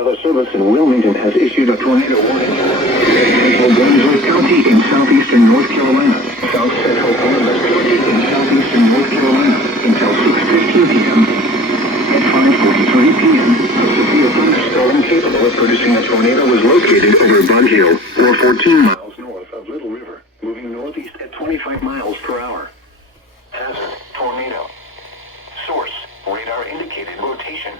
Weather Service in Wilmington has issued a tornado warning for Brunswick County in southeastern North Carolina, South Central Columbus County in southeastern North Carolina until 6:15 p.m. At 5:43 p.m., a severe thunderstorm capable of producing a tornado was located over Bug Hill, or 14 miles north of Little River, moving northeast at 25 miles per hour. Hazard: tornado. Source: radar indicated rotation.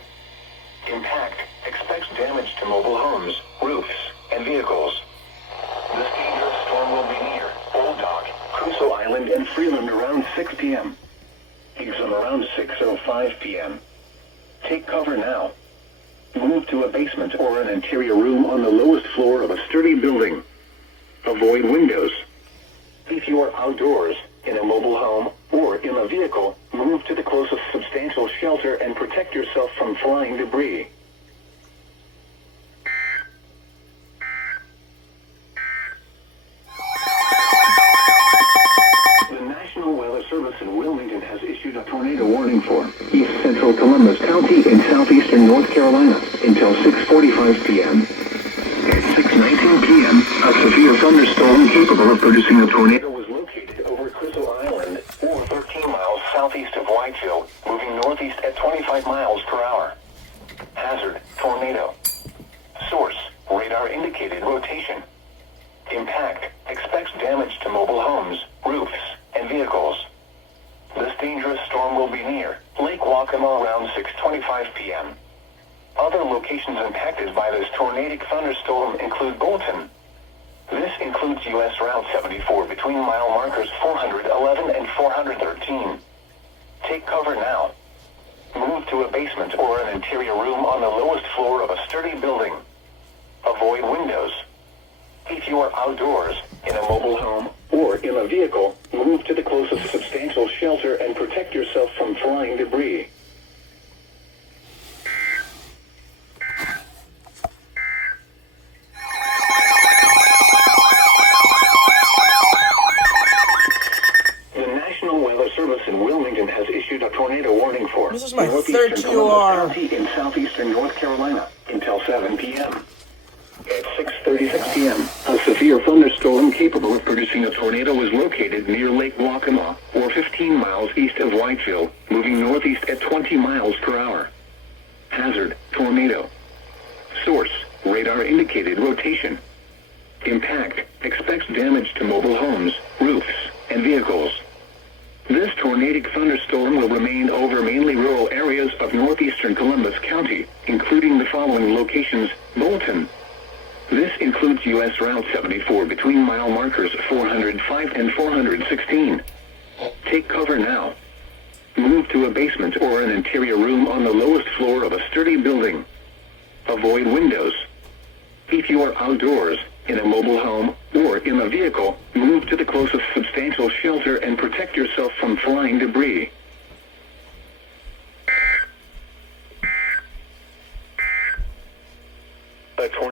Impact: expects damage to mobile homes, roofs, and vehicles. This dangerous storm will be near Old Dock, Crusoe Island, and Freeland around 6 p.m. Exum around 6:05 p.m. Take cover now. Move to a basement or an interior room on the lowest floor of a sturdy building. Avoid windows. If you are outdoors, in a mobile home, or in a vehicle, move to the closest substantial shelter and protect yourself from flying debris. The National Weather Service in Wilmington has issued a tornado warning for East Central Columbus County in southeastern North Carolina until 6:45 p.m. At 6:19 p.m., a severe thunderstorm capable of producing a tornado was located over Crusoe Island, or 13 miles southeast of Whiteville, moving northeast at 25 miles per hour. Hazard: tornado. Source: radar indicated rotation. Impact: expects damage to mobile homes, roofs, and vehicles. This dangerous storm will be near Lake Waccamaw around 6:25 p.m. Other locations impacted by this tornadic thunderstorm include Bolton. This includes U.S. Route 74 between mile markers 411 and 413. Take cover now. Move to a basement or an interior room on the lowest floor of a sturdy building. Avoid windows. If you are outdoors, in a mobile home, or in a vehicle, move to the closest substantial shelter and protect yourself from flying debris. The National Weather Service in Wilmington has issued a tornado warning for This is my northeastern third Columbus QR. County in southeastern North Carolina until 7 p.m. At 6:36 p.m., a severe thunderstorm capable of producing a tornado was located near Lake Waccamaw, or 15 miles east of Whiteville, moving northeast at 20 miles per hour. Hazard: tornado. Source: radar indicated rotation. Impact: expects damage to mobile homes, roofs, and vehicles. This tornadic thunderstorm will remain over mainly rural areas of northeastern Columbus County, including the following locations: Bolton. This includes U.S. Route 74 between mile markers 405 and 416. Take cover now. Move to a basement or an interior room on the lowest floor of a sturdy building. Avoid windows. If you are outdoors, in a mobile home, or in a vehicle, move to the closest substantial shelter and protect yourself from flying debris.